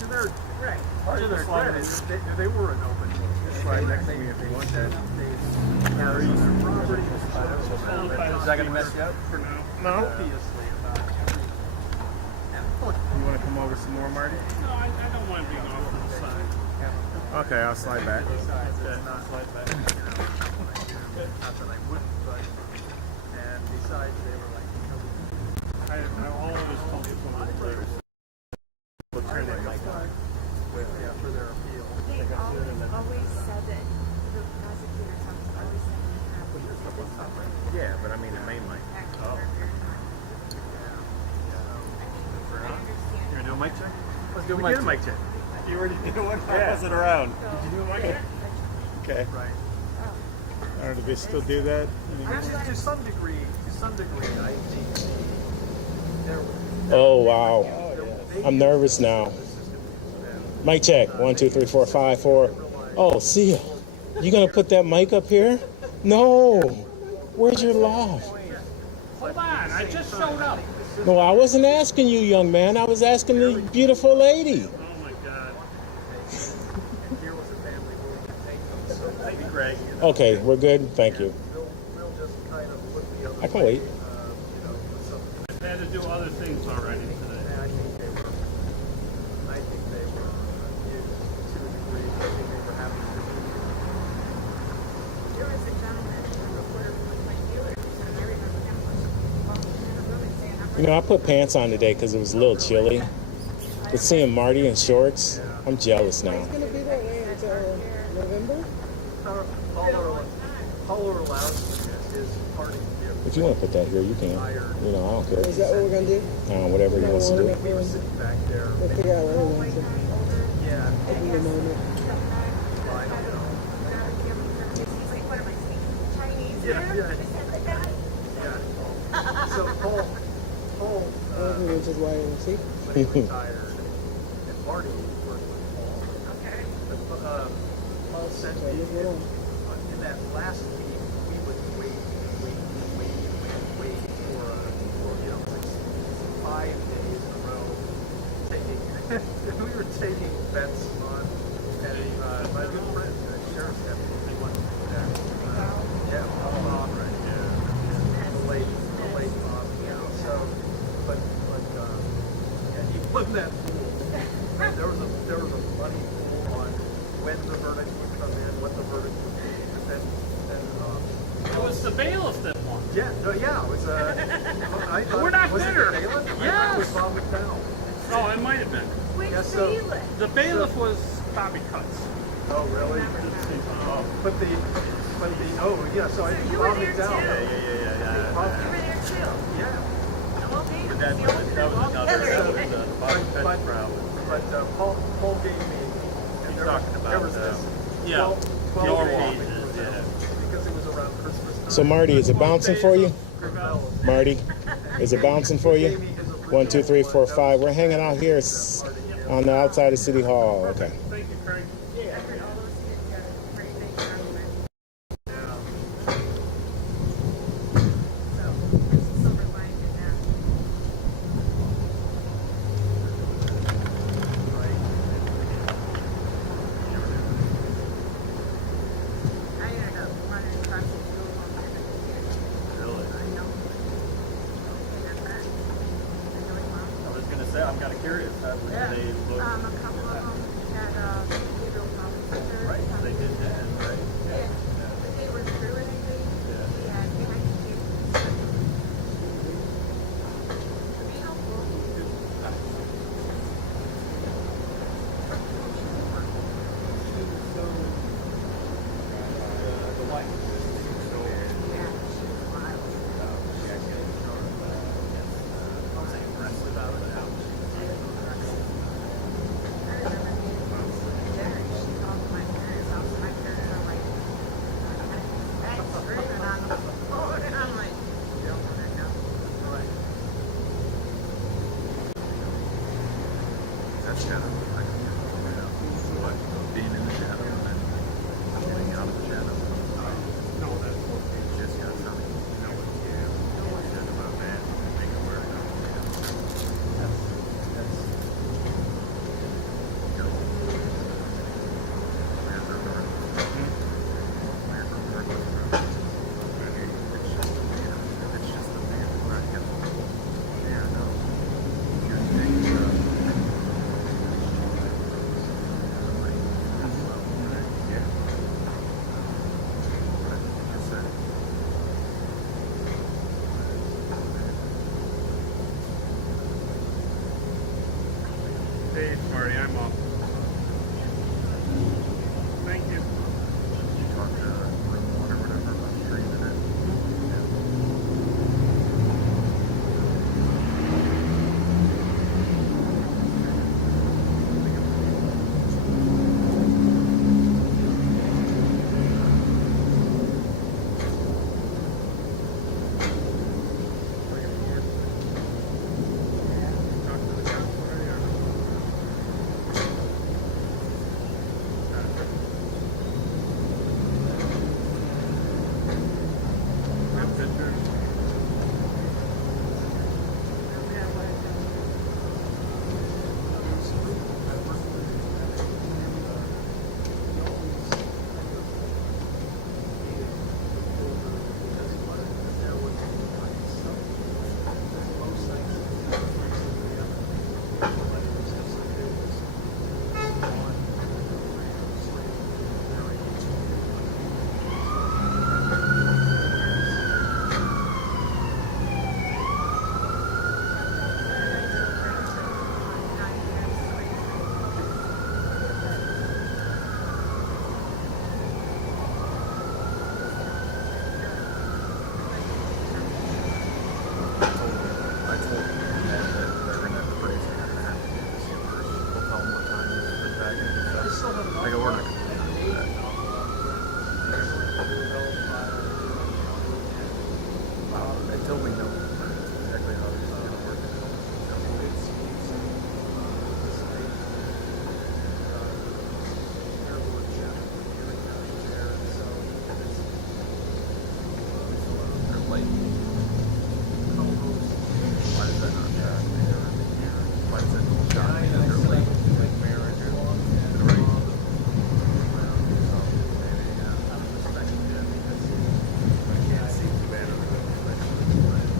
to their credit, they were an open book. Just right next to me if you want that. Is that going to mess you up? For now. No. Obviously about every. You want to come over some more, Marty? No, I don't want to be off to the side. Okay, I'll slide back. Besides, it's not slide back. Not that I wouldn't, but and besides, they were like, I always told you from my players. for their appeal. They always said that the prosecutor's office always said that. Yeah, but I mean the main mic. Oh. You're going to do a mic check? Let's do a mic check. You already did one? Yeah. Was it around? Did you do a mic check? Okay. Right. I don't know if they still do that. To some degree, I think there. Oh, wow. I'm nervous now. Mic check. 1, 2, 3, 4, 5, 4. Oh, Sia, you gonna put that mic up here? No. Where's your loft? Hold on, I just showed up. No, I wasn't asking you, young man. I was asking the beautiful lady. Oh my God. Here was a family willing to take them. So Thank you, Greg. Okay, we're good. Thank you. we'll just kind of look the other I can way, wait. with some. I've had to do other things already today. I think they were. Used to a degree. I think they were happy to do. There was a gentleman, a reporter from my dealer, and I remember him walking in the room and saying, You know, I put pants on today because it was a little chilly. But seeing Marty in shorts, I'm jealous now. It's going to be that way until November? Color allows is party gift. If you want to put that here, you can. You know, I don't care. Is that what we're going to do? Whatever you want to do. We were sitting back there. We'll figure out what we want to Yeah. do in a moment. he's like, what am I speaking Chinese? Yeah. So Paul, Which is why we'll see. when he retired, and Marty worked with Paul. Okay. But, Paul said So just hold on. in that last week, we would wait for like 5 days in a row, taking, we were taking bets on, and my good friend, the sheriff's deputy, went Bob, right, the late Bob, so, but, he won that pool. There was a money pool on when the verdict would come in, what the verdict would be, and then It was the bailiff that won. it was I thought, We're not was bitter. It the bailiff? I thought Yes. it was Bob McDowell. Oh, it might have been. Which Yeah, so- bailiff? The bailiff was Bobby Cutts. Oh, really? But the so I think you were Bob there McDowell. too. Bob, You were there too. yeah. Well, they That was the Bobby Cutts crowd. But Paul gave me. And He's talking about, there was this yeah, 12 your days wages, yeah. because it was around Christmas time. So, Marty, is it bouncing for you? Marty, is it bouncing for you? 1, 2, 3, 4, 5. We're hanging out here on the outside of City Hall. Okay. Thank you, Craig. I heard all those kids got a pretty big argument. So, there's a silver lining in that. I ended up running across the school one time. Really? I know. And that's that. I really want. I was going to say, I'm kind of curious. How did Yeah. they look? A couple of them had behavioral problems. Right, they did that, right? Yeah. But they were through it, I think. Yeah. And we had to do to be helpful. Yeah, she was wild. I remember being close to dinner. She called my parents' house. My parents were like, screaming on the phone. And I'm like, don't want to know. That's kind of what being in the shadow and then getting out of the shadow. No, that's what Just got something. You know what? Yeah. Just about that. Make it work. stage party. I'm off. Thank you. Talk to room one or whatever about streaming it. Talk to the council already or no? Neil Fischer. I told Ed that they're gonna have to put his hand in half to get the skippers. We'll tell them what time the tagging and stuff. I go, we're not gonna do that. Until we know exactly how this is gonna work. They're late. Why is that not tracked? Why is that not tracked? Because they're late. They're right. So, maybe, I can't see too bad on the He's only allowed to do that.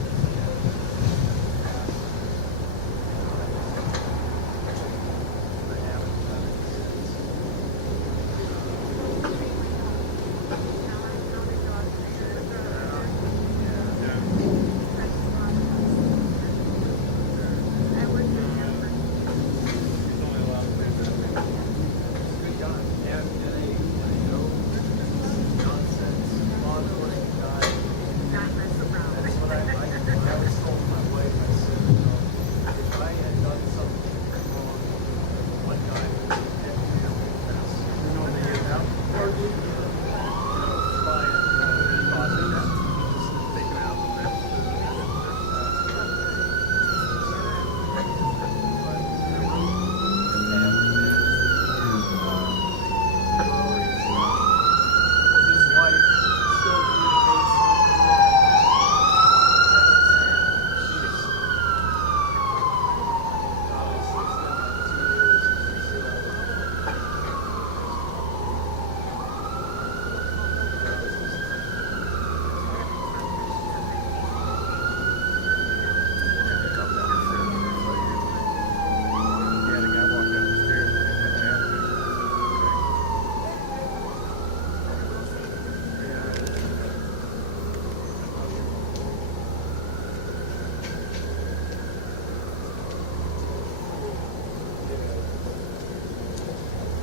Yeah, the guy walked down the stairs and had that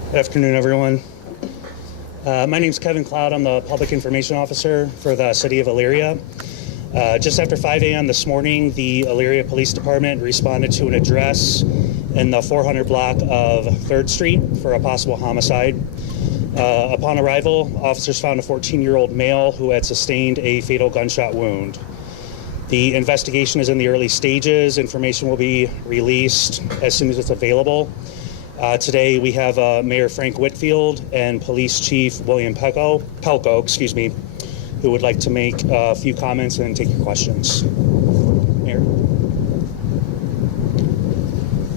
Good afternoon, everyone. My name is Kevin Cloud. I'm the Public Information Officer for the City of Elyria. Just after 5 a.m. this morning, the Elyria Police Department responded to an address in the 400 block of 3rd Street for a possible homicide. Upon arrival, officers found a 14-year-old male who had sustained a fatal gunshot wound. The investigation is in the early stages. Information will be released as soon as it's available. Today we have Mayor Frank Whitfield and Police Chief William Pelko, who would like to make a few comments and take your questions. Mayor.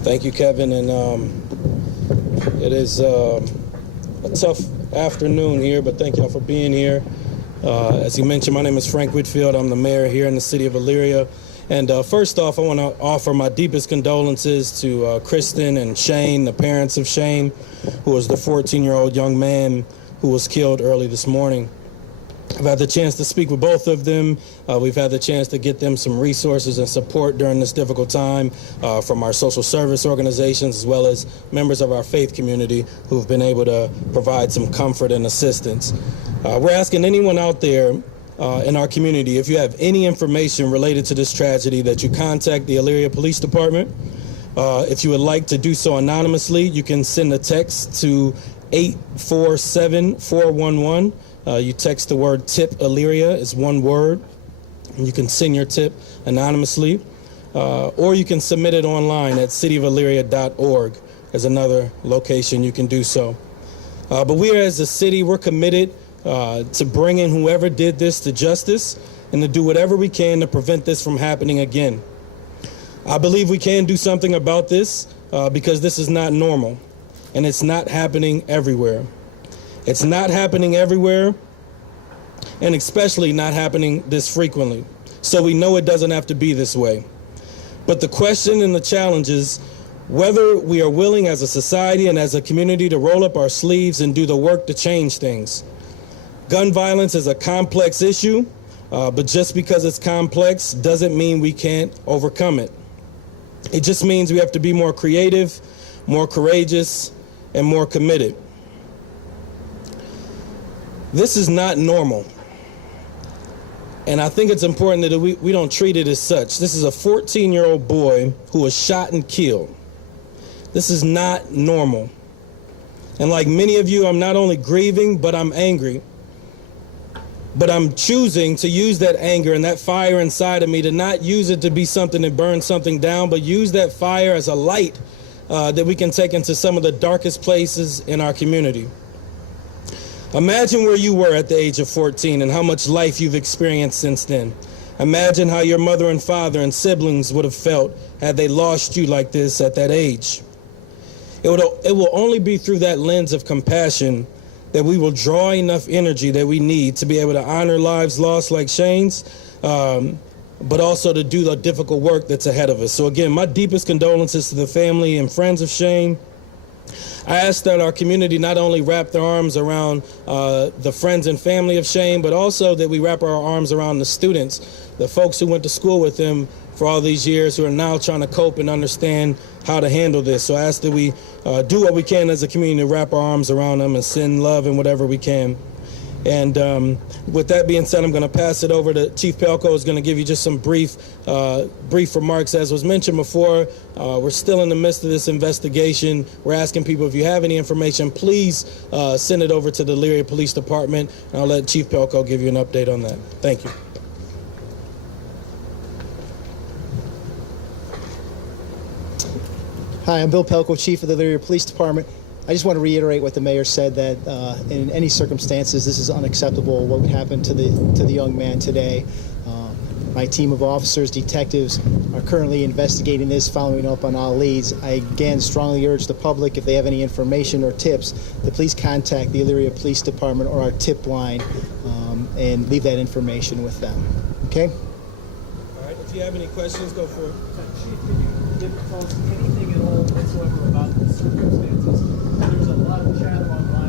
Thank you, Kevin. And it is a tough afternoon here, but thank y'all for being here. As you mentioned, my name is Frank Whitfield. I'm the mayor here in the city of Elyria. And first off, I want to offer my deepest condolences to Kristen and Shayne, the parents of Shayne, who was the 14-year-old young man who was killed early this morning. I've had the chance to speak with both of them. We've had the chance to get them some resources and support during this difficult time from our social service organizations as well as members of our faith community who've been able to provide some comfort and assistance. We're asking anyone out there in our community, if you have any information related to this tragedy, that you contact the Elyria Police Department. If you would like to do so anonymously, you can send a text to 847-411. You text the word tip Elyria, it's one word. And you can send your tip anonymously. Or you can submit it online at cityofelyria.org. There's another location you can do so. But we as a city, we're committed to bringing whoever did this to justice and to do whatever we can to prevent this from happening again. I believe we can do something about this because this is not normal and it's not happening everywhere. It's not happening everywhere and especially not happening this frequently. So we know it doesn't have to be this way. But the question and the challenge is whether we are willing as a society and as a community to roll up our sleeves and do the work to change things. Gun violence is a complex issue, but just because it's complex doesn't mean we can't overcome it. It just means we have to be more creative, more courageous, and more committed. This is not normal. And I think it's important that we don't treat it as such. This is a 14-year-old boy who was shot and killed. This is not normal. And like many of you, I'm not only grieving, but I'm angry. But I'm choosing to use that anger and that fire inside of me to not use it to be something that burns something down, but use that fire as a light that we can take into some of the darkest places in our community. Imagine where you were at the age of 14 and how much life you've experienced since then. Imagine how your mother and father and siblings would have felt had they lost you like this at that age. It will only be through that lens of compassion that we will draw enough energy that we need to be able to honor lives lost like Shayne's, but also to do the difficult work that's ahead of us. So again, my deepest condolences to the family and friends of Shayne. I ask that our community not only wrap their arms around the friends and family of Shayne, but also that we wrap our arms around the students, the folks who went to school with him for all these years, who are now trying to cope and understand how to handle this. So I ask that we do what we can as a community to wrap our arms around them and send love and whatever we can. And with that being said, I'm going to pass it over to Chief Pelko, who's going to give you just some brief remarks. As was mentioned before, we're still in the midst of this investigation. We're asking people, if you have any information, please send it over to the Elyria Police Department, and I'll let Chief Pelko give you an update on that. Thank you. Hi, I'm Bill Pelko, Chief of the Elyria Police Department. I just want to reiterate what the mayor said, that in any circumstances, this is unacceptable, what happened to the young man today. My team of officers, detectives, are currently investigating this, following up on all leads. I again strongly urge the public, if they have any information or tips, to please contact the Elyria Police Department or our tip line and leave that information with them. Okay? All right, if you have any questions, go for it. Chief, can you tell us anything at all whatsoever about the circumstances? There's a lot of chatter online.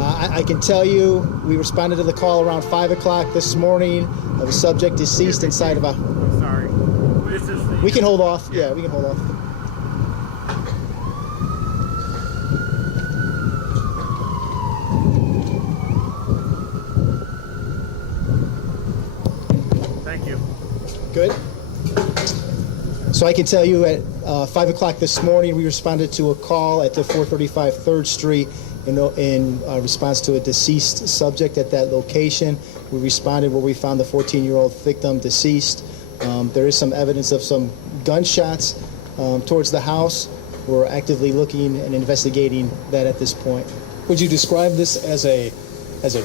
I can tell you, we responded to the call around 5 o'clock this morning of a subject deceased inside of a... Sorry. This is the... We can hold off. Yeah, we can hold off. Thank you. Good. So I can tell you at 5 o'clock this morning, we responded to a call at the 435 3rd Street in response to a deceased subject at that location. We responded where we found the 14-year-old victim deceased. There is some evidence of some gunshots towards the house. We're actively looking and investigating that at this point. Would you describe this as a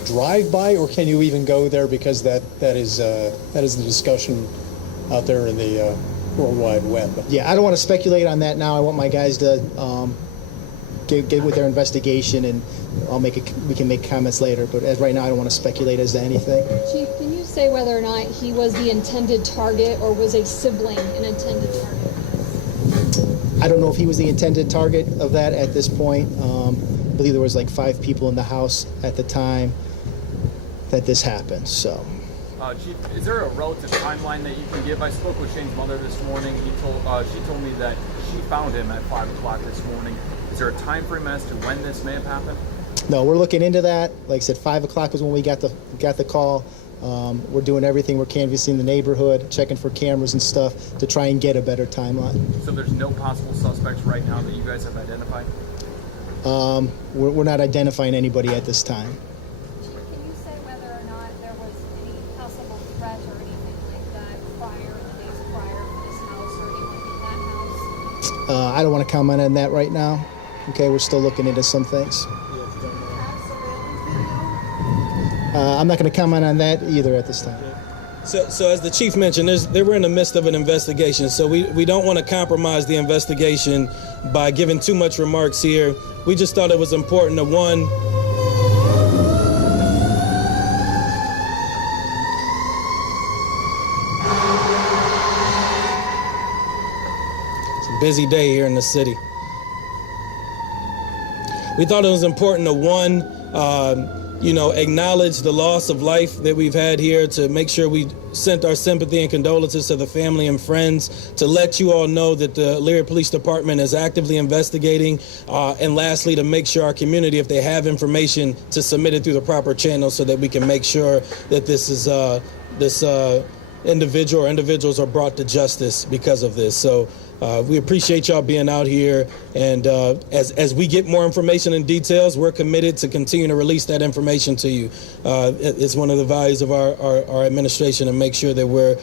drive-by, or can you even go there, because that is the discussion out there in the World Wide Web? Yeah, I don't want to speculate on that now. I want my guys to get with their investigation, and we can make comments later. But as right now, I don't want to speculate as to anything. Chief, can you say whether or not he was the intended target or was a sibling an intended target? I don't know if he was the intended target of that at this point. I believe there was like 5 people in the house at the time. that this happened. So. Chief, is there a relative timeline that you can give? I spoke with Shayne's mother this morning. She told me that she found him at 5 o'clock this morning. Is there a time frame as to when this may have happened? No, we're looking into that. Like I said, 5 o'clock was when we got the call. We're doing everything. We're canvassing the neighborhood, checking for cameras and stuff to try and get a better timeline. So there's no possible suspects right now that you guys have identified? We're not identifying anybody at this time. Can you say whether or not there was any possible threat or anything like that the days prior to this house or anything in that house? I don't want to comment on that right now. Okay, we're still looking into some things. I'm not going to comment on that either at this time. So as the chief mentioned, they were in the midst of an investigation, so we don't want to compromise the investigation by giving too much remarks here. We just thought it was important to, one, it's a busy day here in the city. We thought it was important to, one, acknowledge the loss of life that we've had here, to make sure we sent our sympathy and condolences to the family and friends, to let you all know that the Elyria Police Department is actively investigating, and lastly, to make sure our community, if they have information, to submit it through the proper channels so that we can make sure that this individual or individuals are brought to justice because of this. So we appreciate y'all being out here, and as we get more information and details, we're committed to continue to release that information to you. It's one of the values of our administration to make sure that we're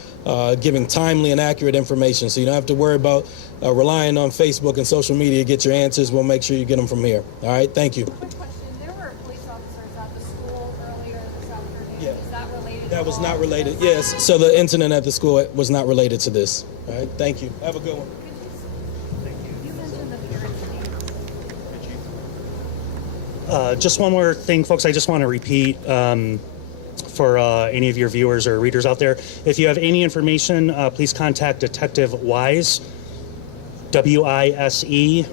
giving timely and accurate information, so you don't have to worry about relying on Facebook and social media to get your answers. We'll make sure you get them from here. All right, thank you. Quick question. There were police officers at the school earlier this afternoon. Yeah. Is that related? That was not related. Yes, so the incident at the school was not related to this. All right, thank you. Have a good one. You mentioned the parents' names. Just one more thing, folks. I just want to repeat for any of your viewers or readers out there. If you have any information, please contact Detective Wise, W-I-S-E,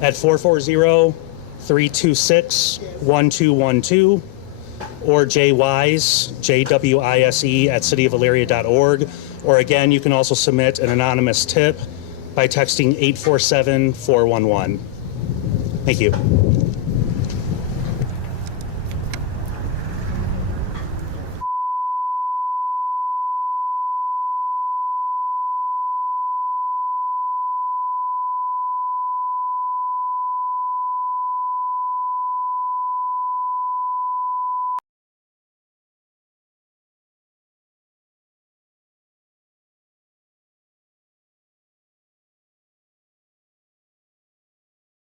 at 440-326-1212, or J Wise, J-W-I-S-E, at cityofelyria.org. Or again, you can also submit an anonymous tip by texting 847-411. Thank you.